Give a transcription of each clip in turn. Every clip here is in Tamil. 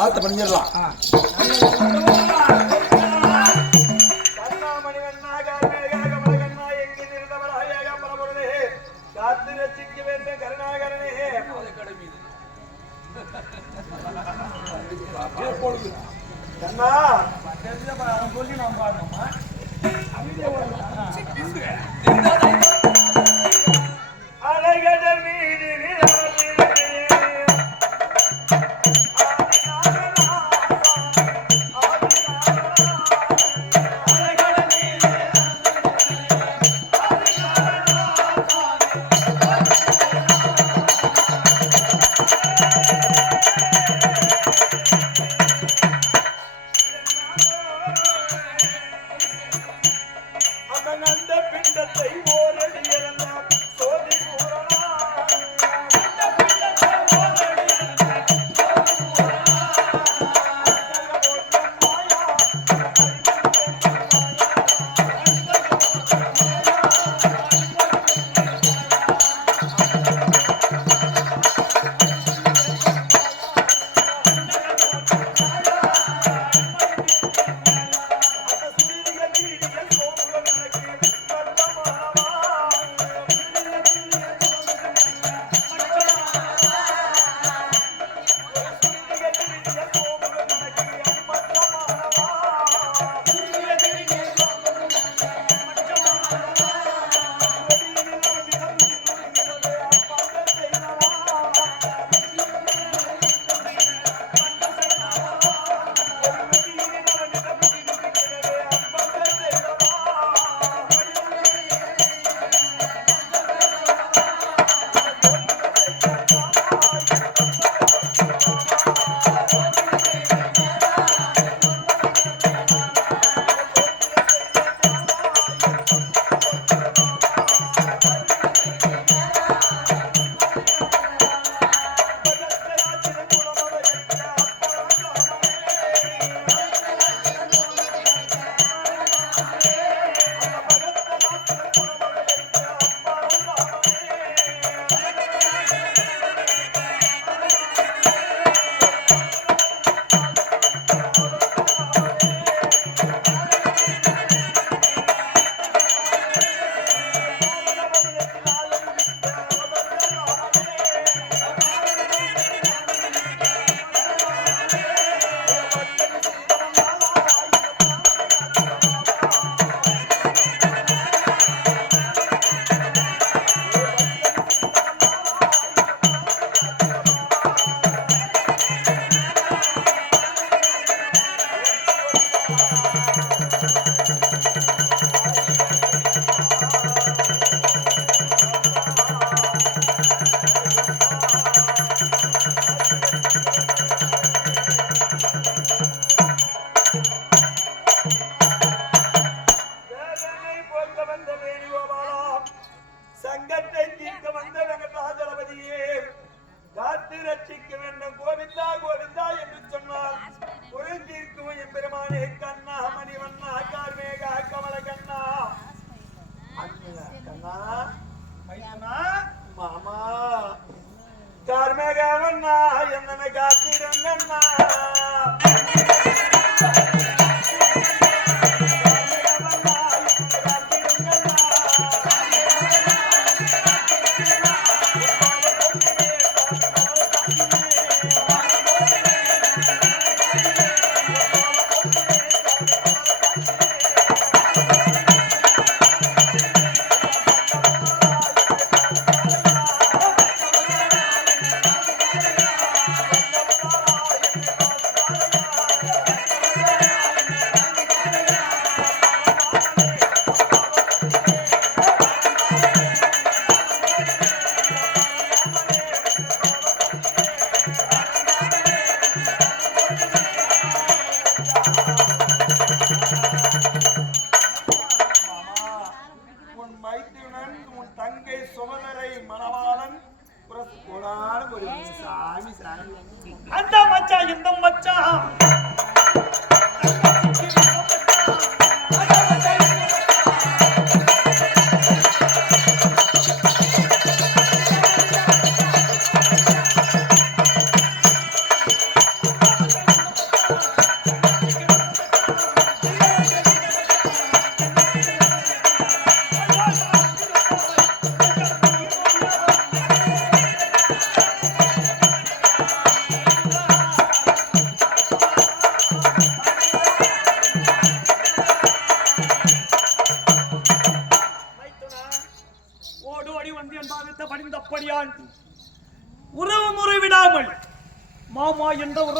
ஆத்த பண்ணிடலாம். சொல்லி நாம் பாடணுமா?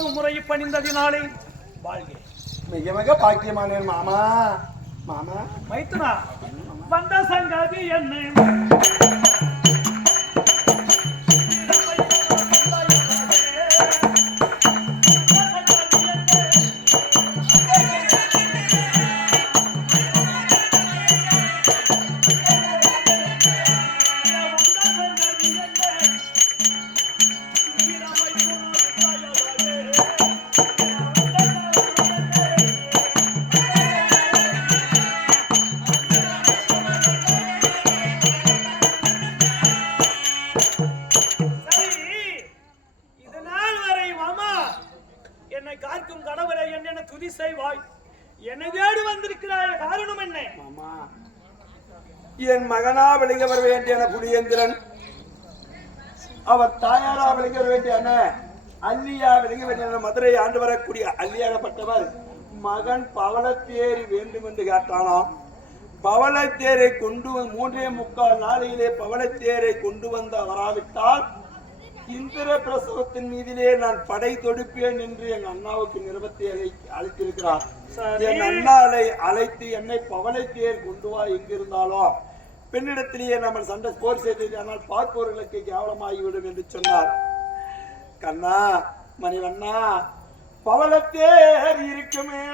உறவு முறை பணிந்ததினாலே வாழ்க. மிக மிக பாக்கியமானேன் மாமா. மாமா மைத்துனா வந்த சங்கதி என்ன? என் மகனா விளங்க வர வேண்டிய புலியேந்திரன், அவர் தாயாரா விளங்க வர வேண்டிய அல்லியா விளங்க வேண்டிய மதுரை ஆண்டு வரக்கூடிய அல்லியாகப்பட்டவர் மகன் பவளத்தேரி வேண்டும் என்று கேட்டானாம். பவளத்தேரை கொண்டு 3.25 நாளையிலே பவளத்தேரை கொண்டு வந்த வராவிட்டால் இந்திர பிரசவத்தின் மீதிலே நான் படை தொடுப்பேன் என்று என் அண்ணாவுக்கு நிருபத்தை அழைத்திருக்கிறார். என் அண்ணாவை அழைத்து என்னை பவளத்தேர் கொண்டு வா எங்கிருந்தாலும் பெண்ணிடத்திலேயே நம்ம சண்டை போர் செய்தது, ஆனால் பார்ப்பவர்களுக்கு கேவலமாகிவிடும் என்று சொன்னார். கண்ணா மணிவண்ணா, பவளத்தேர் இருக்குமே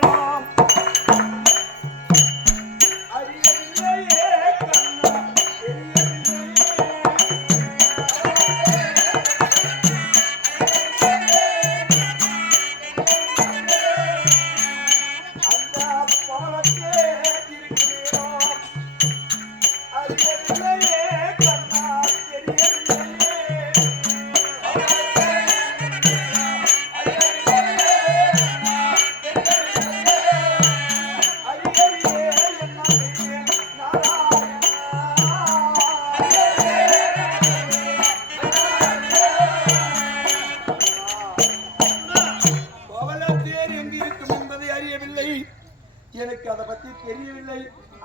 எனக்கு அதை பத்தி தெரியவில்லை.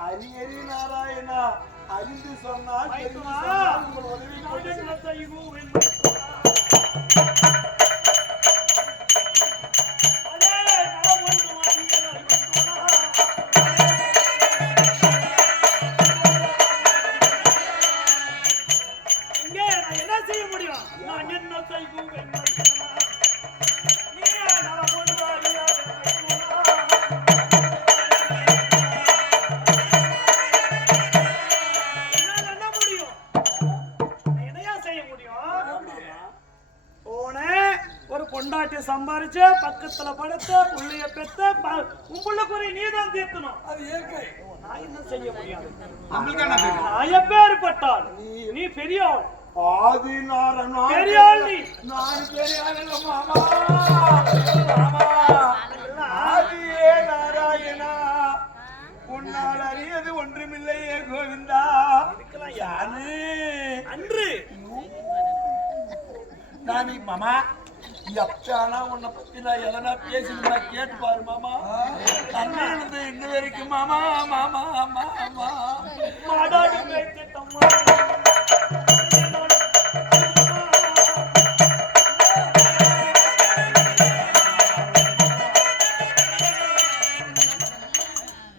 அரியரி நாராயணா, அறிந்து சொன்னால் என்ன செய்ய முடியும்? நான் என்ன செய்வேன்? பொண்டாட்டி சம்பாரிச்ச பக்கத்துல படுத்த புள்ளைய பெத்த உள்ள குறை நீதான் தீர்த்தணும். அது இயற்கை. நான் என்ன செய்ய முடியாது? நான் எப்பேற்பட்டால் நீ பெரியவள். பெரியவள் நீ. நான் பெரிய மாமா. ஆதியே நாராயணா, உன்னால் அறியது ஒன்றுமில்லையே கோவிந்தா. இருக்கலாம் யாரு அன்று நானி மாமா எப்பனா உன்னை பத்தி நான் எதனா பேசினா கேட்டு பாரு மாமா. அண்ணா இருந்து இன்ன வரைக்கும் மாமா மாமா மாமா மாடாடு மேய்த்தம்மா.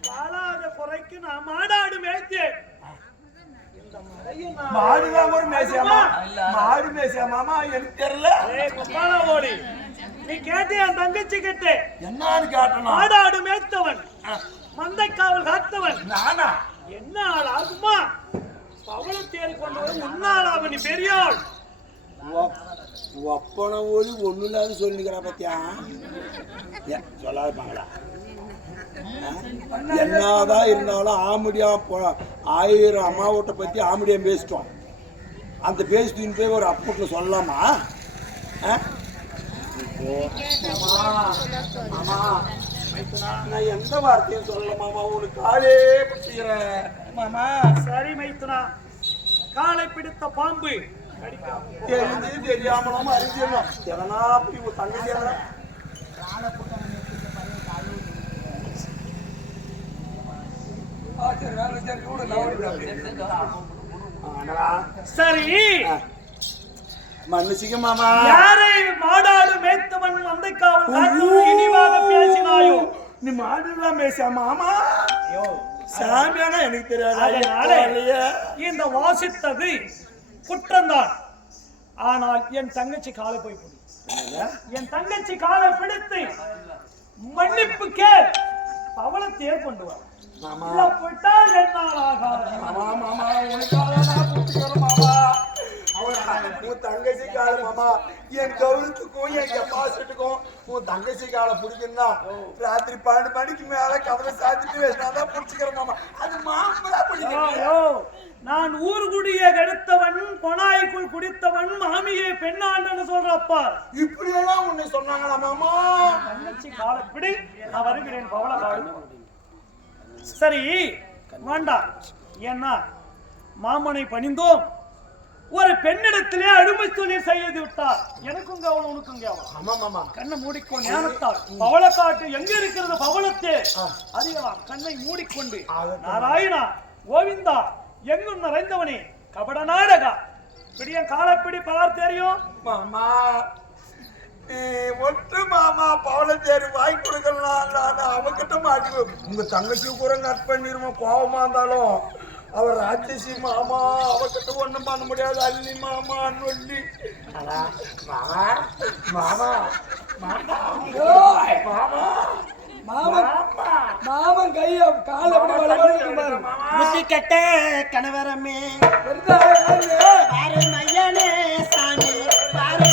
வாழாத குறைக்கு நான் மாடாடு மேய்த்தேன். மாடுதான் ஒரு மேசியாமா? மாடு மேசியா மாமா? எனக்கு தெரியல. நீ கேட்டு என் தங்கச்சி கேட்டு என்னன்னு காட்டணும்? மாடாடு மேய்த்தவன், மந்தை காவல் காத்தவன் நானா? என்ன ஆள் ஆகுமா? பவளத்தேர் கொண்டவன் உன்னாளாக நீ பெரியாள். ஒப்பன ஓடி ஒண்ணு இல்லாத சொல்லிக்கிறா பத்தியா? சொல்லாத பாங்களா? என்னதான் இருந்தாலும் ஆமுடியா 1000 அம்மாவோட்ட பத்தி ஆமுடியா பேசிட்டோம். அந்த பேசிட்டு போய் ஒரு அப்பூட்டில் சொல்லலாமா? நான் எந்த வார்த்தையும் சொல்லல மாமா. உனக்கு காலே பிடிச்சிக்கிறேன் மாமா. சரி மைத்துனா, காலை பிடித்த பாம்பு தெரிஞ்சு தெரியாமலாம அறிஞ்சிடணும். எதனா அப்படி ஒரு தங்கச்சி சரி மன்னிச்சுக்க மாமா. யாரை மாடாடு மேய்த்தவன் மந்தை காவல் காத்தவன் இனிவாக பேசினாயோ? நீ மாடுலாம் பேச மாமா சாமியானா எனக்கு தெரியாது. அதனாலே இந்த வாசித்தது குற்றம்தான். ஆனால் என் தங்கச்சி காலை போய் பிடி. என் தங்கச்சி காலை பிடித்து மன்னிப்பு கேள், பவளத்தையே கொண்டு வா. போயிட்டால் 2 நாள் ஆகாது. மாமா மாமா உனக்காக நான் புடிச்சுக்கிறேன் மாமா. உன் தங்கச்சி கால மாமா என் கவுளுக்கும் என் கெப்பாசிட்டுக்கும் உன் தங்கச்சி காலை பிடிக்குன்னா ராத்திரி 12 மணிக்கு மேல கவலை சாத்திட்டு வேணாதான் புடிச்சுக்கிறேன் மாமா. அது மாமலா பிடிக்கும். நான் ஊர்குடிய கெடுத்தவன், பொனாய்க்குள் குடித்தவன், மாமியை பெண்ணாண்டன்னு சொல்றப்பா. இப்படி எல்லாம் உன்னை சொன்னாங்களா மாமா? தங்கச்சி காலப்படி நான் வருகிறேன் பவள காடு. சரி வேண்டாம், ஏன்னா மாமனை பணிந்தோம், ஒரு பெண்ணிடத்திலே அடிமை தொழில் செய்து விட்டார். எனக்கும் கவனம் உனக்கும் கவனம். ஆமா மாமா. கண்ணை மூடிக்கோ ஞானத்தால். பவளக்காட்டு எங்க இருக்கிறது பவளத்தே அறியலாம். கண்ணை மூடிக்கொண்டு நாராயணா கோவிந்தா எங்கும் நிறைந்தவனே கபட நாடகா பிடிய காலப்பிடி பார் தெரியும் மாமா. ஒட்டு மாமா பவளத்தேரி வாங்கி கொடுக்கலாம். நான் அவகிட்ட மாட்டி உங்க தங்கச்சி கூட கட் பண்ணிருமா. கோபமா இருந்தாலும் அவர் ராட்சசி மாமா, அவகிட்ட ஒண்ணும் பண்ண முடியாது. அள்ளி மாமா சொல்லி மாமா மாமா மாமா மாமா மாமன் கைய கால முத்தி கட்ட கணவரமே பாரு மையனே சாமி பாரு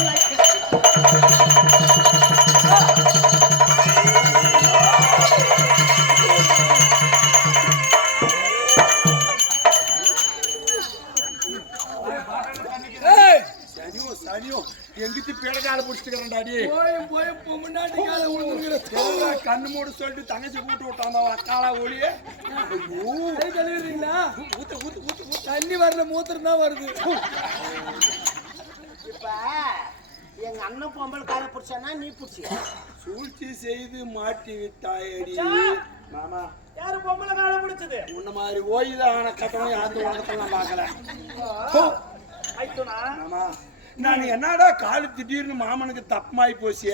எங்கிட்டு பேடக்கால பிடிச்சிக்கிறேன்டாடி. கண்ணு மூடு சொல்லிட்டு தங்கச்சி கூட்டு விட்டான் காலா ஒளியே. தண்ணி வரல, மூத்திரம் தான் வருது. இப்ப எங்க அண்ணன் பொம்பளை காலை பிடிச்சானா நீ பிடிச்சி சூழ்ச்சி செய்து மாட்டி விட்டாயடி மாமா. யாரு பொம்பளை காலை பிடிச்சது? உன்ன மாதிரி ஓய்தான கட்டணம் யாரும் உலகத்துல நான் பார்க்கல. மாமா நான் என்னடா காலு திடீர்னு மாமனுக்கு தப்பமாயி போச்சு.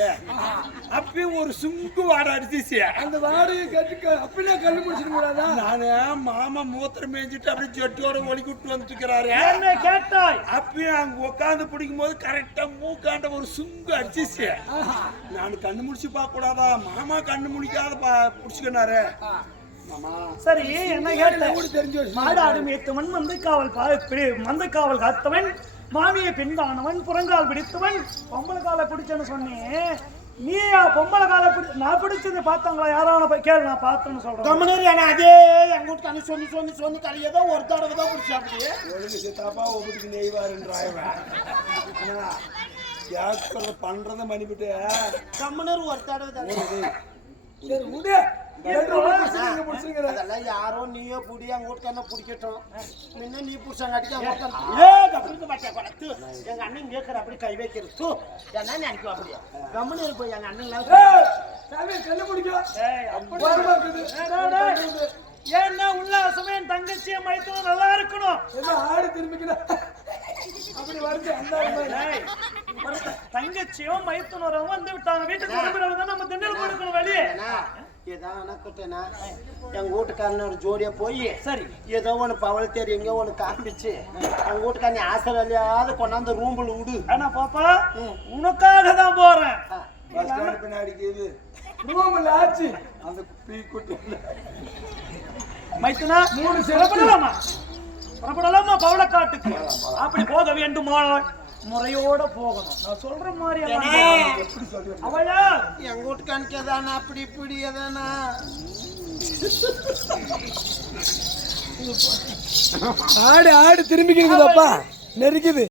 அப்பயும் ஒரு சுங்கு வாடை அடிச்சிச்சு. அந்த வாடகை கட்டு அப்படியே கல்லு பிடிச்சிட்டு கூடாதா? நானு மாமா மூத்திரம் மேய்ஞ்சிட்டு அப்படியே ஜெட்டோட ஒலிக்கு விட்டு வந்துருக்கிறாரு. என்ன கேட்டாய்? அப்பயும் அங்க உட்காந்து பிடிக்கும் போது கரெக்டா மூக்காண்ட ஒரு சுங்கு அடிச்சிச்சு. நான் கண்ணு முடிச்சு பார்க்க கூடாதா? மாமா கண்ணு முடிக்காத புடிச்சுக்கினாரு. சரி என்ன கேட்ட? மாடாடு மேய்த்தவன், மந்தை காவல் காத்தவன், மாமியை பெண்தானவன், புறங்கால் பிடித்தவன், பொம்பளை காலை பிடிச்சேன்னு சொன்னேன். நீ பொம்பளை காலை நான் பிடிச்சது பார்த்தாங்களா? யாரான கேளு, நான் பார்த்தேன்னு சொல்றேன். அதே எங்க வீட்டு சொல்லி சொல்லி சொல்லி தலையதோ ஒரு தடவை தான் பிடிச்சாப்படியே ஒழுங்கு சித்தாப்பா ஒவ்வொருக்கு நெய்வாருன்றாங்க. பண்றத மணிபிட்டு கம்மனர் ஒரு தடவை தான். அதெல்லாம் யாரோ நீயோ புடி அங்க வீட்டுக்கான பிடிக்கட்டும். முன்ன நீ புடிச்சாங்காட்டிக்கு எங்க அண்ணன் கேட்கற அப்படி கை வைக்கிறது என்ன நினைக்கும் அப்படியே கம்மனு இருப்போம். எங்க அண்ணன் ஏன்னா உல்லாசமே என் தங்கச்சியை மைத்தனும் நல்லா இருக்கணும். ஆடு திரும்பிக்கணும் அப்படி வருது. தங்கச்சியும் மைத்தனரும் வந்து விட்டாங்க. வீட்டுக்கு திரும்பி நம்ம திண்டல் கொடுக்கணும் வெளியே. எங்க வீட்டுக்காரன் ஒரு ஜோடியா போய் சரி ஏதோ ஒண்ணு பவளத்தேரி எங்க ஒண்ணு காமிச்சு எங்க வீட்டுக்காரன் ஆசையாவது கொண்டாந்து ரூம்ல விடு. ஆனா பாப்பா உனக்காக தான் போறேன். பின்னாடி ரூம்ல ஆச்சு அந்த பீ குட்டி மைத்தனா 3 சிறப்படலாமா? புறப்படலாமா பவளக்காட்டுக்கு? அப்படி போக வேண்டுமா? முறையோட போகணும். நான் சொல்ற மாதிரி அவளா எங்க வீட்டுக்கானுக்கு எதானா அப்படி இப்படி எதானா ஆடு திரும்பிக்கிறதுப்பா நெருக்குது.